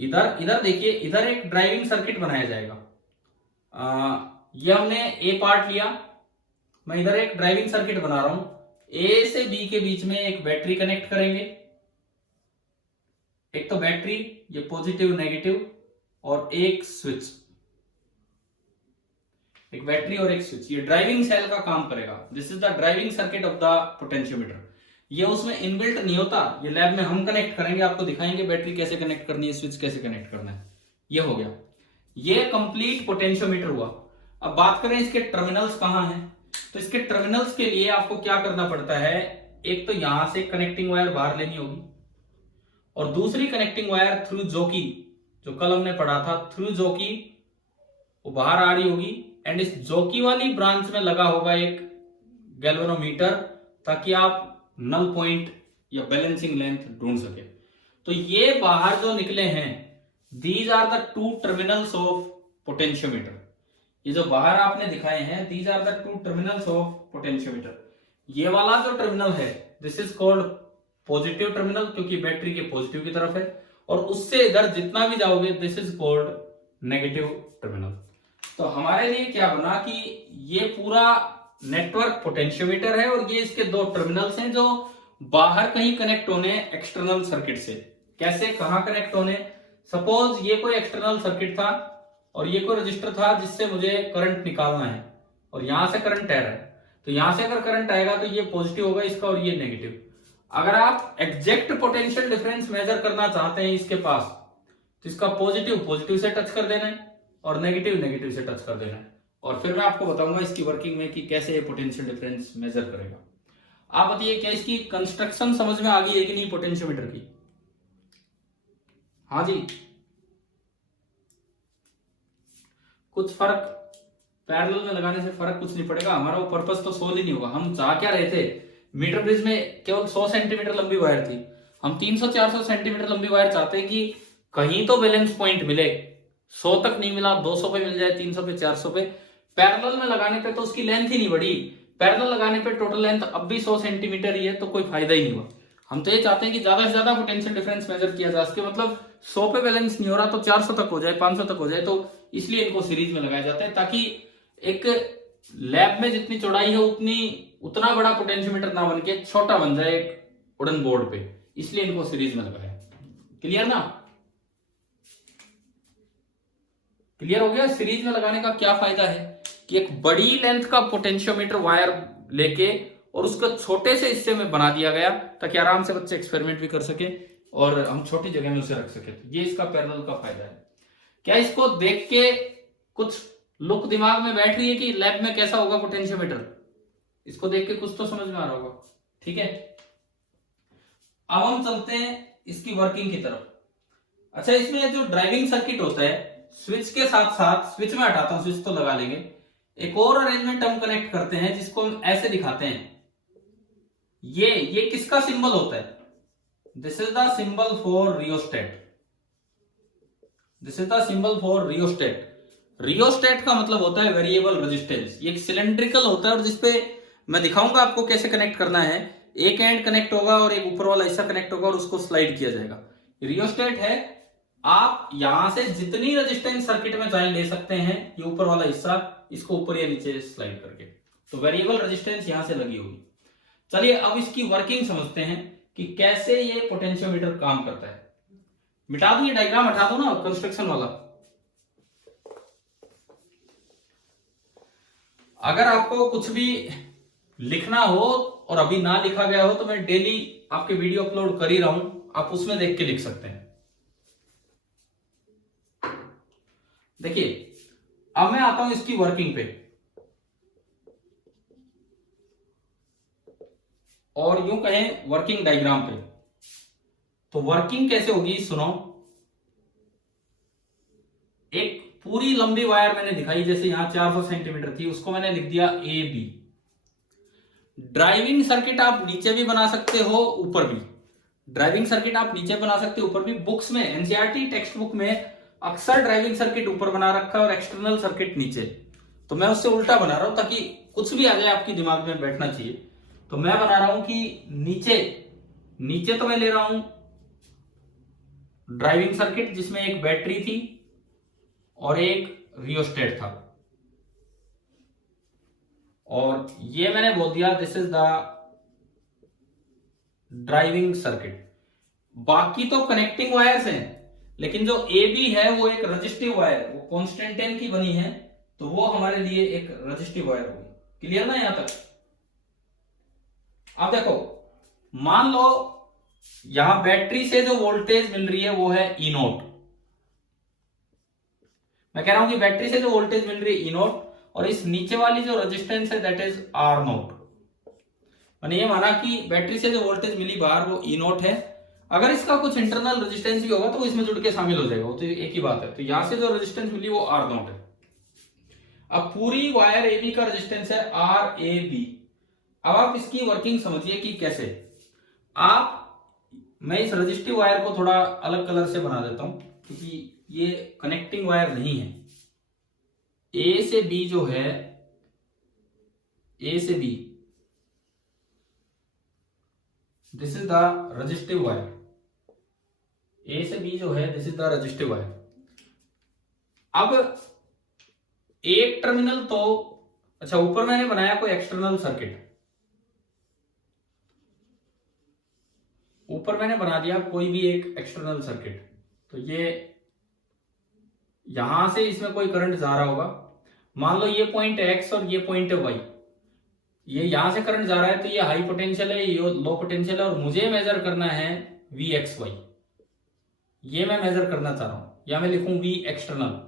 इधर देखिए, इधर एक ड्राइविंग सर्किट बनाया जाएगा। ये हमने ए पार्ट लिया, मैं इधर एक ड्राइविंग सर्किट बना रहा हूं। ए से बी के बीच में एक बैटरी कनेक्ट करेंगे, एक तो बैटरी, ये पॉजिटिव नेगेटिव, और एक स्विच, एक बैटरी और एक स्विच। ये ड्राइविंग सेल का काम करेगा। This is the driving circuit of the potentiometer. ये उसमें इनबिल्ट नहीं होता, ये लैब में हम कनेक्ट करेंगे, आपको दिखाएंगे बैटरी कैसे कनेक्ट करनी है, स्विच कैसे कनेक्ट करना है। ये हो गया, ये कंप्लीट पोटेंशियोमीटर हुआ। अब बात करें इसके टर्मिनल्स कहां हैं, तो इसके टर्मिनल्स के लिए आपको क्या करना पड़ता है, एक तो यहां से कनेक्टिंग वायर बाहर लेनी होगी, और दूसरी कनेक्टिंग वायर थ्रू जॉकी, जो कल हमने पढ़ा था, थ्रू जॉकी वो बाहर आ रही होगी, एंड इस जॉकी वाली ब्रांच में लगा होगा एक गैल्वेनोमीटर, ताकि आप नल पॉइंट या बैलेंसिंग लेंथ ढूंढ सके। तो ये बाहर जो निकले हैं, these are the 2 terminals of potentiometer. ये जो बाहर आपने दिखाए हैं, these are the 2 terminals of potentiometer. ये वाला जो टर्मिनल है, this is called positive terminal, क्योंकि बैटरी के पॉजिटिव की तरफ है, और उससे इधर जितना भी जाओगे, this is called negative terminal. तो हमारे लिए क्या बना कि ये पूरा नेटवर्क पोटेंशियोमीटर है, और ये इसके 2 टर्मिनल्स हैं जो बाहर कहीं कनेक्ट होने एक्सटर्नल सर्किट से। कैसे, कहां कनेक्ट होने? सपोज ये कोई एक्सटर्नल सर्किट था और ये कोई रजिस्टर था जिससे मुझे करंट निकालना है, और यहां से करंट आ रहा है। तो यहां से अगर करंट आएगा तो ये पॉजिटिव होगा इसका, और ये नेगेटिव। अगर आप एग्जैक्ट पोटेंशियल डिफरेंस मेजर करना चाहते हैं इसके पास, तो इसका पॉजिटिव से टच कर देना है, और नेगेटिव से टच कर देना है। और फिर मैं आपको बताऊंगा इसकी वर्किंग में कि कैसे ये पोटेंशियल डिफरेंस मेजर करेगा। आप बताइए, क्या इसकी कंस्ट्रक्शन समझ में आ गई है कि नहीं पोटेंशियोमीटर की? हाँ जी, कुछ फर्क पैरेलल में लगाने से फर्क कुछ नहीं पड़ेगा, हमारा वो पर्पस तो सोल्व ही नहीं होगा। हम चाह क्या रहे थे, मीटर ब्रिज में केवल 100 सेंटीमीटर लंबी वायर थी, हम 300-400 सेंटीमीटर लंबी वायर चाहते हैं कि कहीं तो बैलेंस पॉइंट मिले। 100 तक नहीं मिला, 200 पे मिल जाए, 300 पे, 400 पे। पैरेलल में लगाने पे तो उसकी लेंथ ही नहीं बढ़ी, पैरेलल लगाने पे टोटल लेंथ अब भी 100 सेंटीमीटर ही है, तो कोई फायदा ही नहीं हुआ। हम तो ये चाहते हैं कि ज्यादा से ज्यादा पोटेंशियल डिफरेंस मेजर किया जा सके, मतलब 100 पे बैलेंस नहीं हो रहा तो 400 तक हो जाए, 500 तक हो जाए। तो इसलिए इनको सीरीज में लगाया जाता है, ताकि एक लैब में जितनी चौड़ाई है उतनी उतना बड़ा पोटेंशियोमीटर ना बन के छोटा बन जाए एक वुडन बोर्ड पे, इसलिए इनको सीरीज में लगाया। क्लियर ना? क्लियर हो गया? सीरीज में लगाने का क्या फायदा है कि एक बड़ी लेंथ का पोटेंशियोमीटर वायर लेके और उसको छोटे से हिस्से में बना दिया गया ताकि आराम से बच्चे एक्सपेरिमेंट भी कर सके और हम छोटी जगह में उसे रख सके। तो ये इसका पैरेलल का फायदा है। क्या इसको देख के कुछ लुक दिमाग में बैठ रही है कि लैब में कैसा होगा पोटेंशियोमीटर? इसको देख के कुछ तो समझ में आ रहा होगा। ठीक है, अब हम चलते हैं इसकी वर्किंग की तरफ। अच्छा, इसमें जो ड्राइविंग सर्किट होता है, स्विच के साथ साथ, स्विच में हटाता हूं, स्विच तो लगा लेंगे, एक और अरेंजमेंट हम कनेक्ट करते हैं जिसको हम ऐसे दिखाते हैं। ये किसका सिंबल होता है? This is the symbol for rheostat. This is the symbol for rheostat. Rheostat का मतलब होता है वेरिएबल रेजिस्टेंस। ये एक सिलेंड्रिकल होता है और जिसपे मैं दिखाऊंगा आपको कैसे कनेक्ट करना है। एक एंड कनेक्ट होगा और एक ऊपर वाला हिस्सा कनेक्ट होगा और उसको स्लाइड किया जाएगा। रियोस्टेट है, आप यहां से जितनी रेजिस्टेंस सर्किट में चाहे ले सकते हैं, ये ऊपर वाला हिस्सा, इसको ऊपर या नीचे स्लाइड करके। तो वेरिएबल रेजिस्टेंस यहां से लगी होगी। चलिए अब इसकी वर्किंग समझते हैं कि कैसे ये पोटेंशियोमीटर काम करता है। मिटा दो ये डायग्राम, हटा दो ना कंस्ट्रक्शन वाला। अगर आपको कुछ भी लिखना हो और अभी ना लिखा गया हो तो मैं डेली आपके वीडियो अपलोड कर ही रहा हूं, आप उसमें देख के लिख सकते हैं। देखिए अब मैं आता हूं इसकी वर्किंग पे, और यूं कहें वर्किंग डायग्राम पे। तो वर्किंग कैसे होगी सुनो। एक पूरी लंबी वायर मैंने दिखाई, जैसे यहां 400 सेंटीमीटर थी, उसको मैंने लिख दिया ए बी। ड्राइविंग सर्किट आप नीचे भी बना सकते हो, ऊपर भी। ड्राइविंग सर्किट आप नीचे बना सकते हो, ऊपर भी। बुक्स में, एनसीईआरटी टेक्स्ट बुक में अक्सर ड्राइविंग सर्किट ऊपर बना रखा है और एक्सटर्नल सर्किट नीचे। तो मैं उससे उल्टा बना रहा हूं ताकि कुछ भी आ जाए आपके दिमाग में बैठना चाहिए। तो मैं बना रहा हूं कि नीचे तो मैं ले रहा हूं ड्राइविंग सर्किट जिसमें एक बैटरी थी और एक रियोस्टेट था, और ये मैंने बोल दिया this is the driving circuit. बाकी तो कनेक्टिंग वायर्स हैं, लेकिन जो ए बी है वो एक रजिस्टिव वायर, वो कॉन्स्टेंटेन की बनी है, तो वो हमारे लिए एक रजिस्टिव वायर होगी। क्लियर ना यहां तक? अब देखो, मान लो यहां बैटरी से जो वोल्टेज मिल रही है वो है ई नोट। मैं कह रहा हूं कि बैटरी से जो वोल्टेज मिल रही है ई नोट, और इस नीचे वाली जो रेजिस्टेंस है दैट इज आर नोट। मैंने ये माना कि बैटरी से जो वोल्टेज मिली बाहर वो ई नोट है। अगर इसका कुछ इंटरनल रेजिस्टेंस भी होगा तो वो इसमें जुड़ के शामिल हो जाएगा, वो तो एक ही बात है। तो यहां से जो रेजिस्टेंस मिली वो आर नोट है। अब पूरी वायर ए बी का रेजिस्टेंस है आर ए बी। अब आप इसकी वर्किंग समझिए कि कैसे। मैं इस रजिस्टिव वायर को थोड़ा अलग कलर से बना देता हूं क्योंकि ये कनेक्टिंग वायर नहीं है। ए से बी जो है, ए से B, this is the resistive wire. A से बी जो है this is the resistive wire. अब एक टर्मिनल तो, अच्छा ऊपर मैंने बनाया कोई एक्सटर्नल सर्किट, ऊपर मैंने बना दिया कोई भी एक एक्सटर्नल सर्किट। तो ये यहां से इसमें कोई करंट जा रहा होगा। मान लो ये पॉइंट है एक्स और ये पॉइंट है वाई। ये यहां से करंट जा रहा है तो ये हाई पोटेंशियल है, ये लो पोटेंशियल है, और मुझे मेजर करना है वी एक्स वाई। ये मैं मेजर करना चाह रहा हूं, या मैं लिखूं वी एक्सटर्नल।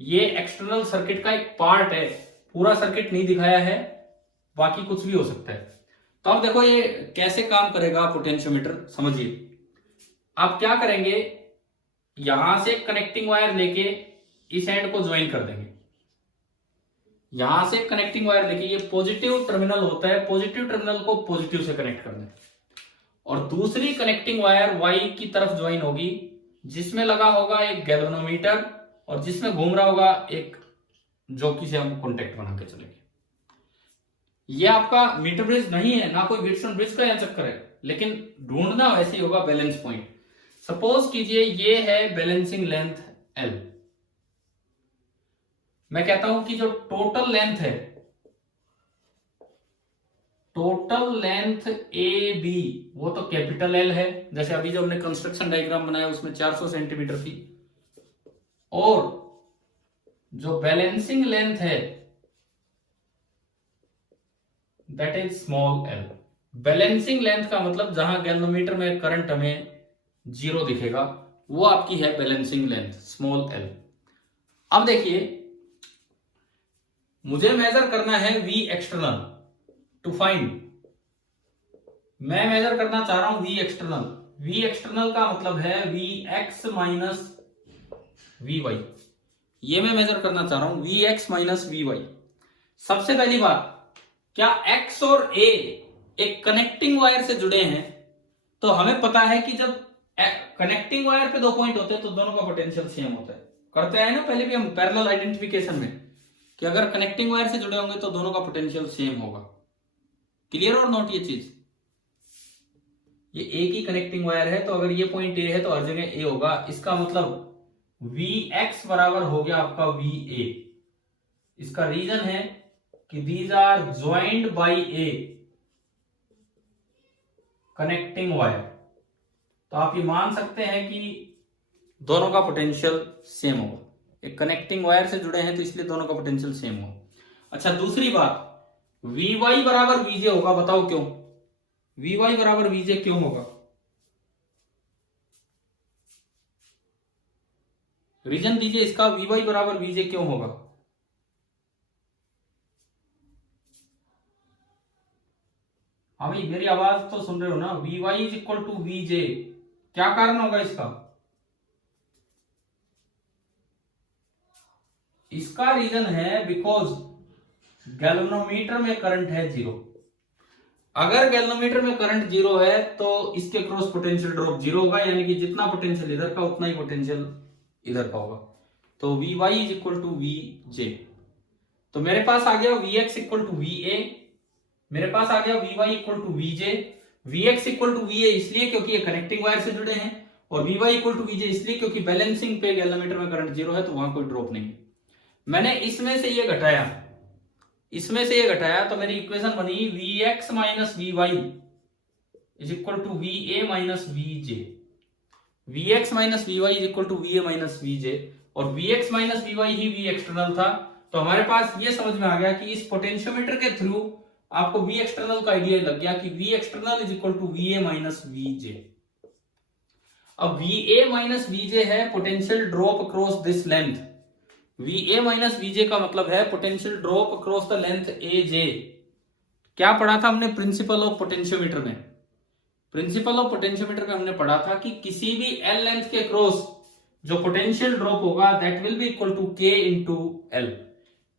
ये एक्सटर्नल सर्किट का एक पार्ट है, पूरा सर्किट नहीं दिखाया है, बाकी कुछ भी हो सकता है। तो अब देखो ये कैसे काम करेगा पोटेंशियोमीटर, समझिए। आप क्या करेंगे, यहां से कनेक्टिंग वायर लेके इस एंड को ज्वाइन कर देंगे। यहां से कनेक्टिंग वायर लेके, ये पॉजिटिव टर्मिनल होता है, पॉजिटिव टर्मिनल को पॉजिटिव से कनेक्ट कर दें, और दूसरी कनेक्टिंग वायर वाई की तरफ ज्वाइन होगी जिसमें लगा होगा एक गैल्वेनोमीटर और जिसमें घूम रहा होगा एक जॉकी से हम कॉन्टेक्ट बना के चलेंगे। ये आपका मीटर ब्रिज नहीं है, ना कोई व्हीटस्टोन ब्रिज का यह चक्कर है, लेकिन ढूंढना वैसे ही होगा बैलेंस पॉइंट। सपोज कीजिए ये है बैलेंसिंग लेंथ एल। मैं कहता हूं कि जो टोटल लेंथ है टोटल लेंथ ए बी वो तो कैपिटल एल है, जैसे अभी जो हमने कंस्ट्रक्शन डायग्राम बनाया उसमें 400 सेंटीमीटर थी, और जो बैलेंसिंग लेंथ है that is small L. Balancing length का मतलब जहां गैल्वेनोमीटर में करंट हमें 0 दिखेगा वो आपकी है बैलेंसिंग लेंथ स्मॉल एल। अब देखिए मुझे मेजर करना है वी एक्सटर्नल टू फाइंड, मैं मेजर करना चाह रहा हूं वी एक्सटर्नल। वी एक्सटर्नल का मतलब है V X minus V Y, ये मैं मेजर करना चाह रहा हूं V X minus V Y. सबसे पहली बात, क्या एक्स और ए एक कनेक्टिंग वायर से जुड़े हैं? तो हमें पता है कि जब कनेक्टिंग वायर पे 2 पॉइंट होते हैं तो दोनों का पोटेंशियल सेम होता है। करते हैं ना पहले भी हम पैरेलल आइडेंटिफिकेशन में कि अगर कनेक्टिंग वायर से जुड़े होंगे तो दोनों का पोटेंशियल सेम होगा। क्लियर और नॉट ये चीज? ये एक ही कनेक्टिंग वायर है तो अगर ये पॉइंट ए है तो हर जगह ए होगा। इसका मतलब वी एक्स बराबर हो गया आपका वी ए। इसका रीजन है कि these are joined by a connecting wire. तो आप ये मान सकते हैं कि दोनों का पोटेंशियल सेम होगा। एक कनेक्टिंग वायर से जुड़े हैं तो इसलिए दोनों का पोटेंशियल सेम होगा। अच्छा दूसरी बात, वी वाई बराबर वीजे होगा, बताओ क्यों? वी वाई बराबर वीजे क्यों होगा? रीजन दीजिए इसका, वी वाई बराबर वीजे क्यों होगा? हाँ भाई मेरी आवाज तो सुन रहे हो ना? V Y is equal to V J, क्या कारण होगा इसका? इसका रीजन है बिकॉज गैल्वेनोमीटर में करंट है 0। अगर गैल्वेनोमीटर में करंट 0 है तो इसके क्रॉस पोटेंशियल ड्रॉप 0 होगा, यानी कि जितना पोटेंशियल इधर का उतना ही पोटेंशियल इधर का होगा। तो V Y is equal to V J. तो मेरे पास आ गया V X equal to V A, मेरे पास आ गया V Y equal to V J. V X equal to V A इसलिए क्योंकि ये कनेक्टिंग वायर से जुड़े हैं, और V Y equal to V J इसलिए क्योंकि बैलेंसिंग पे गैल्वेनोमीटर में करंट 0 है तो वहां कोई ड्रॉप नहीं है। मैंने इसमें से ये घटाया, इसमें से ये घटाया तो मेरी इक्वेशन बनी V X minus V Y is equal to V A minus V J. V X minus V Y is equal to V A minus V J, और V X minus V Y ही V external था। तो हमारे पास ये समझ में आ गया कि इस पोटेंशियोमीटर के थ्रू आपको वी एक्सटर्नल का आइडिया लग गया कि V external is equal to V A minus V J. अब V A minus V J है potential drop across this length. V A minus V J का मतलब है potential drop across the length A J. क्या पढ़ा था हमने principle of potentiometer में? प्रिंसिपल ऑफ पोटेंशियोमीटर में हमने पढ़ा था कि किसी भी एल लेंथ के क्रॉस जो पोटेंशियल ड्रॉप होगा that will be equal to K into L.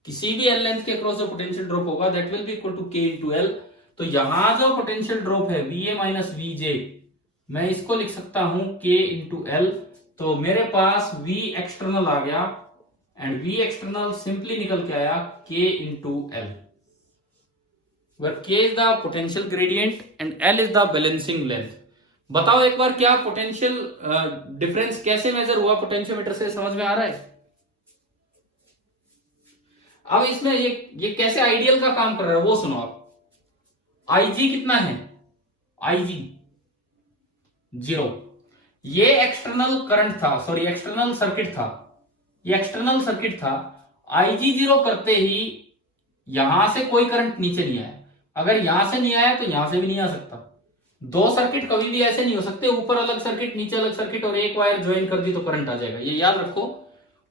किसी भी एल लेंथ के क्रॉस जो पोटेंशियल ड्रॉप होगा that will be equal to K into L. तो यहां जो पोटेंशियल ड्रॉप है V A minus V J, मैं इसको लिख सकता हूं के इंटू एल। तो मेरे पास वी एक्सटर्नल आ गया एंड वी एक्सटर्नल सिंपली निकल के आया के into L, where k is the potential gradient and L is the balancing length। बताओ एक बार क्या पोटेंशियल डिफरेंस कैसे मेजर हुआ पोटेंशियोमीटर से, समझ में आ रहा है? अब इसमें ये कैसे आइडियल का काम कर रहा है वो सुनो आप। IG कितना है? IG 0। ये एक्सटर्नल करंट था, सॉरी एक्सटर्नल सर्किट था, ये एक्सटर्नल सर्किट था। IG 0 करते ही यहां से कोई करंट नीचे नहीं आया, अगर यहां से नहीं आया तो यहां से भी नहीं आ सकता। दो सर्किट कभी भी ऐसे नहीं हो सकते, ऊपर अलग सर्किट नीचे अलग सर्किट और एक वायर ज्वाइन कर दी तो करंट आ जाएगा, ये याद रखो।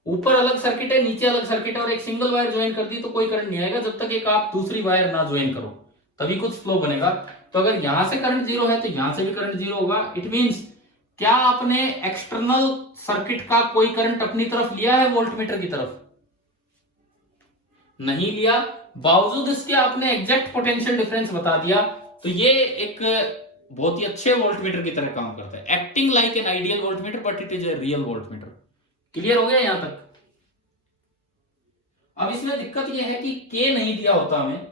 ऊपर अलग सर्किट है, नीचे अलग सर्किट है और एक सिंगल वायर ज्वाइन कर दी तो कोई करंट नहीं आएगा जब तक एक आप दूसरी वायर ना ज्वाइन करो, तभी कुछ फ्लो बनेगा। तो अगर यहां से करंट 0 है तो यहां से भी करंट 0 होगा। इट मींस क्या आपने एक्सटर्नल सर्किट का कोई करंट अपनी तरफ लिया है वोल्टमीटर की तरफ? नहीं लिया, बावजूद इसके आपने एग्जैक्ट पोटेंशियल डिफरेंस बता दिया। तो ये एक बहुत ही अच्छे वोल्टमीटर की तरह काम करता है, acting like an ideal voltmeter but it is a real voltmeter. Clear हो गया यहां तक? अब इसमें दिक्कत यह है कि के नहीं दिया होता, हमें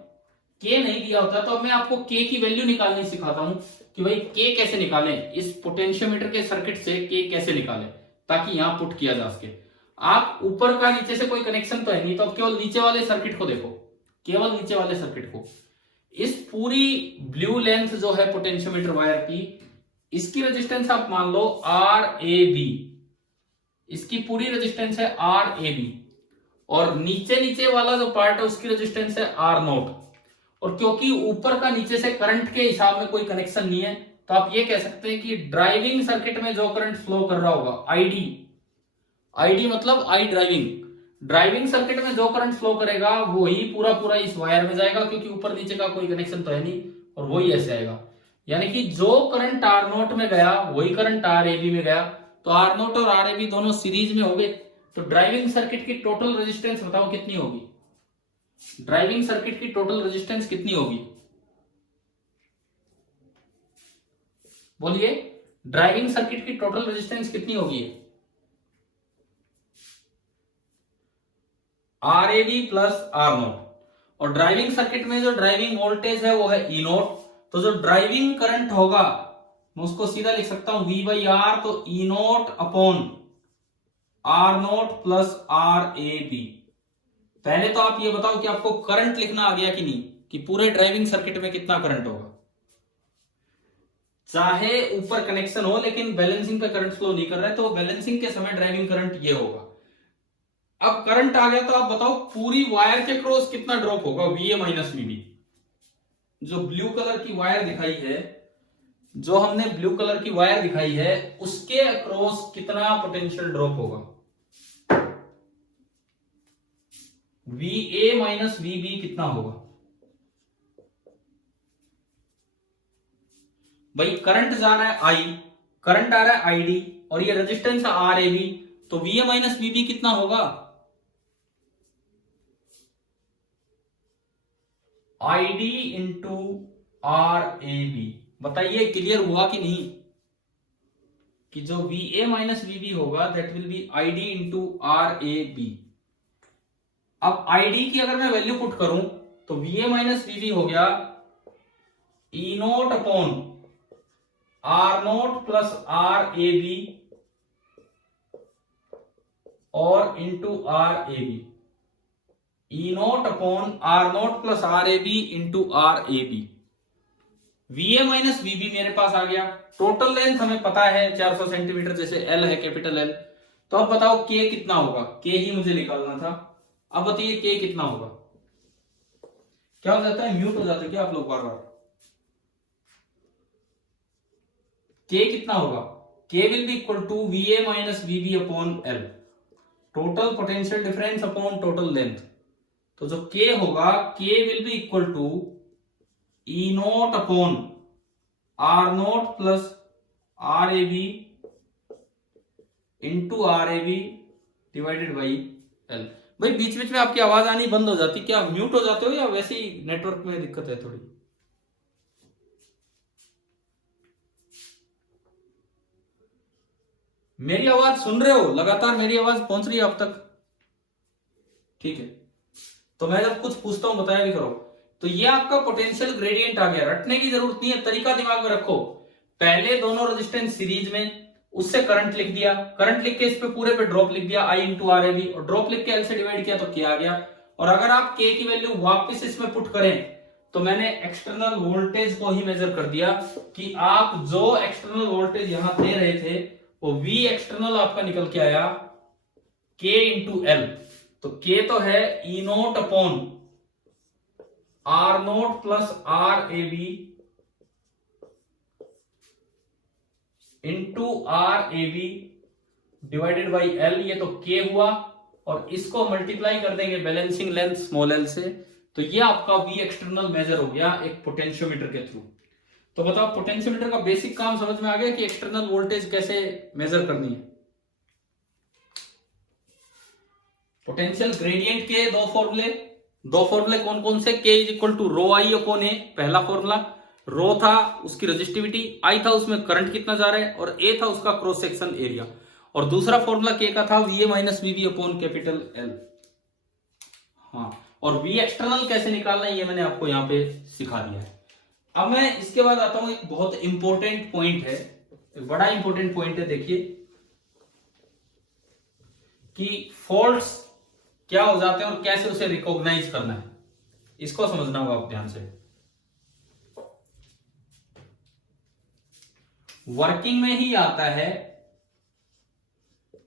के नहीं दिया होता तो अब मैं आपको के की वैल्यू निकालनी सिखाता हूं कि भाई के कैसे निकालें, इस पोटेंशियोमीटर के सर्किट से के कैसे निकालें ताकि यहां पुट किया जा सके। आप ऊपर का नीचे से कोई कनेक्शन तो है नहीं, तो अब केवल नीचे वाले सर्किट को देखो, केवल नीचे वाले सर्किट को। इस पूरी ब्लू लेंथ जो है पोटेंशियोमीटर वायर की, इसकी रेजिस्टेंस आप मान लो आर ए बी, इसकी पूरी रेजिस्टेंस है आर ए बी, और नीचे नीचे वाला जो पार्ट है उसकी रेजिस्टेंस है आर नोट। और क्योंकि ऊपर का नीचे से करंट के हिसाब में कोई कनेक्शन नहीं है, तो आप ये कह सकते हैं कि ड्राइविंग सर्किट में जो करंट फ्लो कर रहा होगा, आईडी, आईडी मतलब आई ड्राइविंग, ड्राइविंग सर्किट में जो करंट फ्लो करेगा वही पूरा पूरा इस वायर में जाएगा, क्योंकि ऊपर नीचे का कोई कनेक्शन तो है नहीं, और वही ऐसे आएगा। यानी कि जो करंट आर नोट में गया वही करंट आर ए बी में गया, तो आर नोट और आर ए बी दोनों सीरीज में हो गए। तो ड्राइविंग सर्किट की टोटल रेजिस्टेंस बताओ कितनी होगी? ड्राइविंग सर्किट की टोटल रेजिस्टेंस कितनी होगी? बोलिए, ड्राइविंग सर्किट की टोटल रेजिस्टेंस कितनी होगी? R A B plus R naught. और ड्राइविंग सर्किट में जो ड्राइविंग वोल्टेज है वो है ई नोट, तो जो ड्राइविंग करंट होगा मैं उसको सीधा लिख सकता हूं V बाई आर, तो E naught upon R naught plus R A B. पहले तो आप ये बताओ कि आपको करंट लिखना आ गया कि नहीं, कि पूरे ड्राइविंग सर्किट में कितना करंट होगा। चाहे ऊपर कनेक्शन हो लेकिन बैलेंसिंग पे करंट फ्लो नहीं कर रहा है, तो बैलेंसिंग के समय ड्राइविंग करंट ये होगा। अब करंट आ गया तो आप बताओ पूरी वायर के क्रॉस कितना ड्रॉप होगा, VA माइनस VB। जो ब्लू कलर की वायर दिखाई है, जो हमने ब्लू कलर की वायर दिखाई है, उसके अक्रॉस कितना पोटेंशियल ड्रॉप होगा? VA माइनस VB कितना होगा? भाई करंट जा रहा है I, करंट आ रहा है ID, और ये रेजिस्टेंस है RAB, तो VA माइनस VB कितना होगा? ID into RAB। बताइए क्लियर हुआ कि नहीं, कि जो VA माइनस VB होगा that will B ID into RAB। अब ID की अगर मैं वैल्यू पुट करूं तो VA माइनस VB हो गया E naught upon R naught plus RAB और into RAB, E naught upon R naught plus RAB into RAB। VA minus VB मेरे पास आ गया। टोटल लेंथ हमें पता है 400 सेंटीमीटर, जैसे L है कैपिटल L। तो अब बताओ K कितना होगा? K ही मुझे निकालना था। अब बताइए K कितना होगा? क्या हो जाता है, म्यूट हो जाता है क्या आप लोग बार बार? K कितना होगा? K will be equal to VA minus VB upon L, total potential difference upon total length. तो जो K होगा, K will be equal to E naught upon R naught plus RAB into RAB divided by L। भाई बीच बीच में आपकी आवाज आनी बंद हो जाती, क्या म्यूट हो जाते हो या वैसे ही नेटवर्क में दिक्कत है थोड़ी? मेरी आवाज सुन रहे हो? लगातार मेरी आवाज पहुंच रही है आप तक? ठीक है, तो मैं जब कुछ पूछता हूं बताया भी करो। तो ये आपका पोटेंशियल ग्रेडियंट आ गया, रटने की जरूरत नहीं है, तरीका दिमाग में रखो। पहले दोनों रेजिस्टेंस सीरीज में, उससे करंट लिख दिया, करंट लिख के इस पे पूरे पे ड्रॉप लिख दिया I इंटू RAB, और ड्रॉप लिख के L से डिवाइड किया तो K आ गया। और अगर आप K की वैल्यू वापस इसमें पुट करें तो मैंने एक्सटर्नल वोल्टेज को ही मेजर कर दिया, कि आप जो एक्सटर्नल वोल्टेज यहां दे रहे थे वो V एक्सटर्नल आपका निकल के आया K इंटू L। तो K तो है E naught upon R naught plus RAB into RAB divided by L, ये तो K हुआ, और इसको मल्टीप्लाई कर देंगे बैलेंसिंग लेंथ स्मॉल l से, तो ये आपका V एक्सटर्नल मेजर हो गया एक पोटेंशियोमीटर के थ्रू। तो बताओ पोटेंशियोमीटर का बेसिक काम समझ में आ गया कि एक्सटर्नल वोल्टेज कैसे मेजर करनी है। पोटेंशियल ग्रेडियंट के दो फॉर्मूले कौन कौन से? K is equal to rho I upon A, पहला फॉर्मूला। रो था उसकी रेजिस्टिविटी, आई था उसमें करंट कितना जा रहा है, और ए था उसका क्रॉस सेक्शन एरिया। और दूसरा फॉर्मूला K का था VA minus VB upon capital L। हाँ, और V एक्सटर्नल कैसे निकालना है ये मैंने आपको यहाँ पे सिखा दिया है। अब मैं इसके बाद आता हूं, एक बहुत इंपॉर्टेंट पॉइंट है, एक बड़ा इंपॉर्टेंट पॉइंट है। देखिए कि फॉल्ट्स क्या हो जाते हैं और कैसे उसे रिकॉग्नाइज करना है, इसको समझना होगा आप ध्यान से। वर्किंग में ही आता है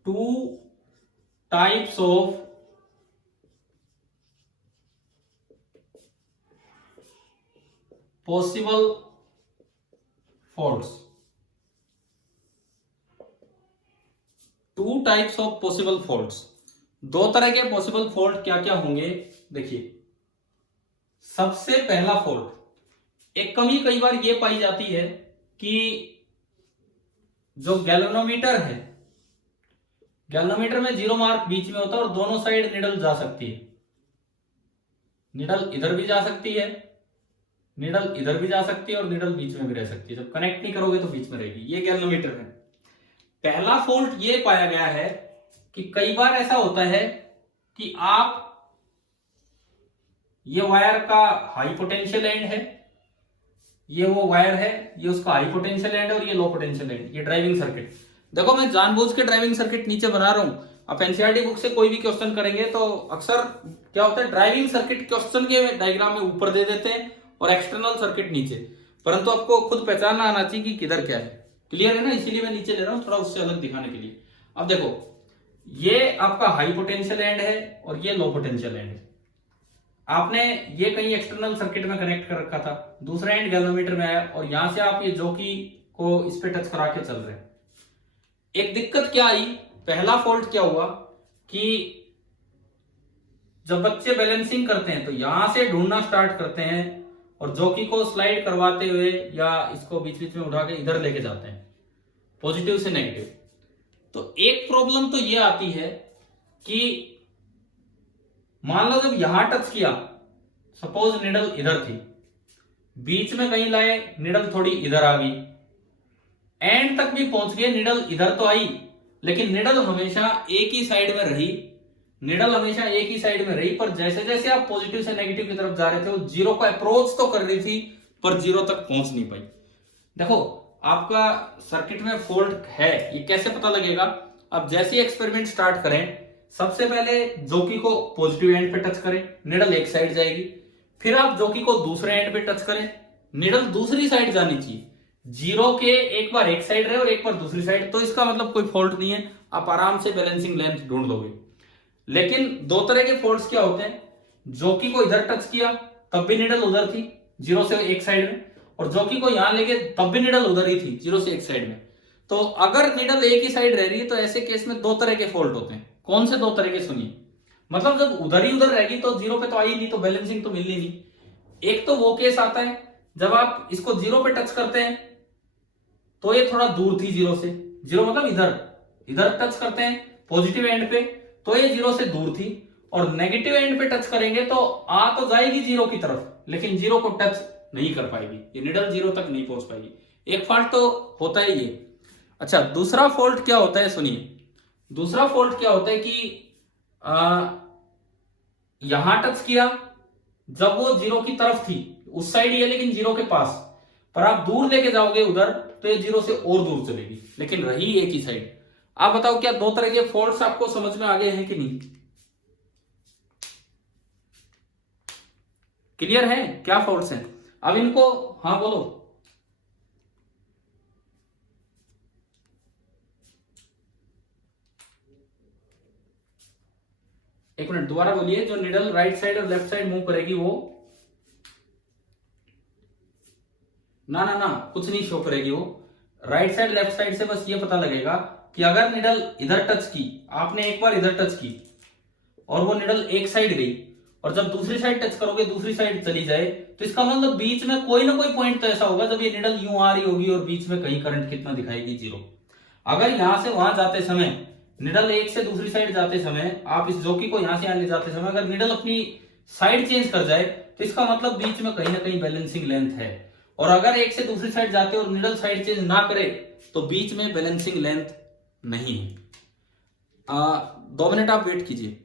2 types of possible faults. 2 types of possible faults, 2 तरह के पॉसिबल फॉल्ट क्या क्या होंगे देखिए। सबसे पहला फॉल्ट, एक कमी कई बार ये पाई जाती है कि जो गैल्वेनोमीटर है, गैल्वेनोमीटर में 0 मार्क बीच में होता है और दोनों साइड निडल जा सकती है। निडल इधर भी जा सकती है, निडल इधर भी जा सकती है और निडल बीच में भी रह सकती है। जब कनेक्ट नहीं करोगे तो बीच में रहेगी। ये गैल्वेनोमीटर है। पहला फॉल्ट ये पाया गया है कि कई बार ऐसा होता है कि आप, ये वायर का हाई पोटेंशियल एंड है, ये वो वायर है, ये उसका हाई पोटेंशियल एंड है और ये लो पोटेंशियल एंड, ये ड्राइविंग सर्किट। देखो मैं जानबूझ के ड्राइविंग सर्किट नीचे बना रहा हूं। आप एनसीईआरटी बुक से कोई भी क्वेश्चन करेंगे तो अक्सर क्या होता है, ड्राइविंग सर्किट क्वेश्चन के डायग्राम में ऊपर दे देते हैं और एक्सटर्नल सर्किट नीचे, परंतु आपको खुद पहचानना आना चाहिए कि किधर क्या है। क्लियर है ना, इसीलिए मैं नीचे ले रहा हूं, थोड़ा उससे अलग दिखाने के लिए। अब देखो, ये आपका हाई पोटेंशियल एंड है और ये लो पोटेंशियल एंड है। आपने ये कहीं एक्सटर्नल सर्किट में कनेक्ट कर रखा था, दूसरा एंड गैल्वेनोमीटर में आया और यहां से आप ये जॉकी को इस पे टच करा के चल रहे हैं। एक दिक्कत क्या आई, पहला फॉल्ट क्या हुआ कि जब बच्चे बैलेंसिंग करते हैं तो यहां से ढूंढना स्टार्ट करते हैं और जॉकी को स्लाइड करवाते हुए या इसको बीच बीच में उठा के इधर लेके जाते हैं, पॉजिटिव से नेगेटिव। तो एक प्रॉब्लम तो ये आती है कि मान लो जब यहां टच किया, सपोज निडल इधर थी, बीच में कहीं लाए, निडल थोड़ी इधर आ गई, एंड तक भी पहुंच गए, निडल इधर तो आई, लेकिन निडल हमेशा एक ही साइड में रही, निडल हमेशा एक ही साइड में रही। पर जैसे जैसे आप पॉजिटिव से नेगेटिव की तरफ जा रहे थे, वो जीरो को अप्रोच तो कर रही थी पर जीरो तक पहुंच नहीं पाई। देखो आपका सर्किट में फॉल्ट है, ये कैसे पता लगेगा। अब जैसे एक्सपेरिमेंट स्टार्ट करें, सबसे पहले जॉकी को पॉजिटिव एंड पे टच करें, निडल एक साइड जाएगी। फिर आप जॉकी को दूसरे एंड पे टच करें, निडल दूसरी साइड जानी चाहिए। जीरो के एक बार एक साइड रहे और एक बार दूसरी साइड, तो इसका मतलब कोई फॉल्ट नहीं है, आप आराम से बैलेंसिंग लेंथ ढूंढ लोगे। लेकिन 2 तरह के फॉल्ट्स क्या होते हैं, जॉकी को इधर टच किया तब भी निडल उधर थी, जीरो से एक साइड में, और जॉकी को यहां लेके तब भी निडल उधर ही थी, जीरो से एक साइड में। तो अगर निडल एक ही साइड रह रही है तो ऐसे केस में 2 तरह के फॉल्ट होते हैं। कौन से 2 तरह के, सुनिए। मतलब जब उधर ही उधर रहेगी तो जीरो पे तो आई नहीं, तो बैलेंसिंग तो मिलनी नहीं। एक तो वो केस आता है जब आप इसको जीरो पे टच करते हैं तो ये थोड़ा दूर थी जीरो से, जीरो मतलब इधर, इधर टच करते हैं पॉजिटिव एंड पे तो ये जीरो से दूर थी, और नेगेटिव एंड पे टच करेंगे तो आ तो जाएगी जीरो की तरफ, लेकिन जीरो को टच नहीं कर पाएगी, ये निडल जीरो तक नहीं पहुंच पाएगी। एक फॉल्ट तो होता है ये। अच्छा, दूसरा फॉल्ट क्या होता है, सुनिए। दूसरा फॉल्ट क्या होता है कि यहां टच किया, जब वो जीरो की तरफ थी, उस साइड ही है लेकिन जीरो के पास, पर आप दूर लेके जाओगे उधर तो ये जीरो से और दूर चलेगी, लेकिन रही एक ही साइड। आप बताओ क्या 2 तरह के फॉल्ट्स आपको समझ में आ गए हैं कि नहीं? क्लियर है क्या फॉल्ट्स हैं? अब इनको, हाँ बोलो। एक मिनट दोबारा बोलिए। जो निडल राइट साइड और लेफ्ट साइड मूव करेगी वो, ना ना ना, कुछ नहीं शो करेगी वो। राइट साइड लेफ्ट साइड से बस ये पता लगेगा कि अगर निडल इधर टच की, आपने एक बार इधर टच की और वो निडल एक साइड गई, और जब दूसरी साइड टच करोगे दूसरी साइड चली जाए, तो इसका मतलब बीच में कोई ना कोई पॉइंट तो ऐसा होगा जब ये निडल यूं आ रही होगी और बीच में कहीं करंट कितना दिखाएगी, जीरो। अगर यहां से वहां जाते समय, निडल एक से दूसरी साइड जाते समय, आप इस जॉकी को यहां से यहां ले जाते समय अगर निडल अपनी साइड चेंज कर जाए तो इसका मतलब बीच में कहीं ना कहीं बैलेंसिंग लेंथ है। और अगर एक से दूसरी साइड जाते और निडल साइड चेंज ना करे तो बीच में बैलेंसिंग लेंथ नहीं है। 2 मिनट आप वेट कीजिए।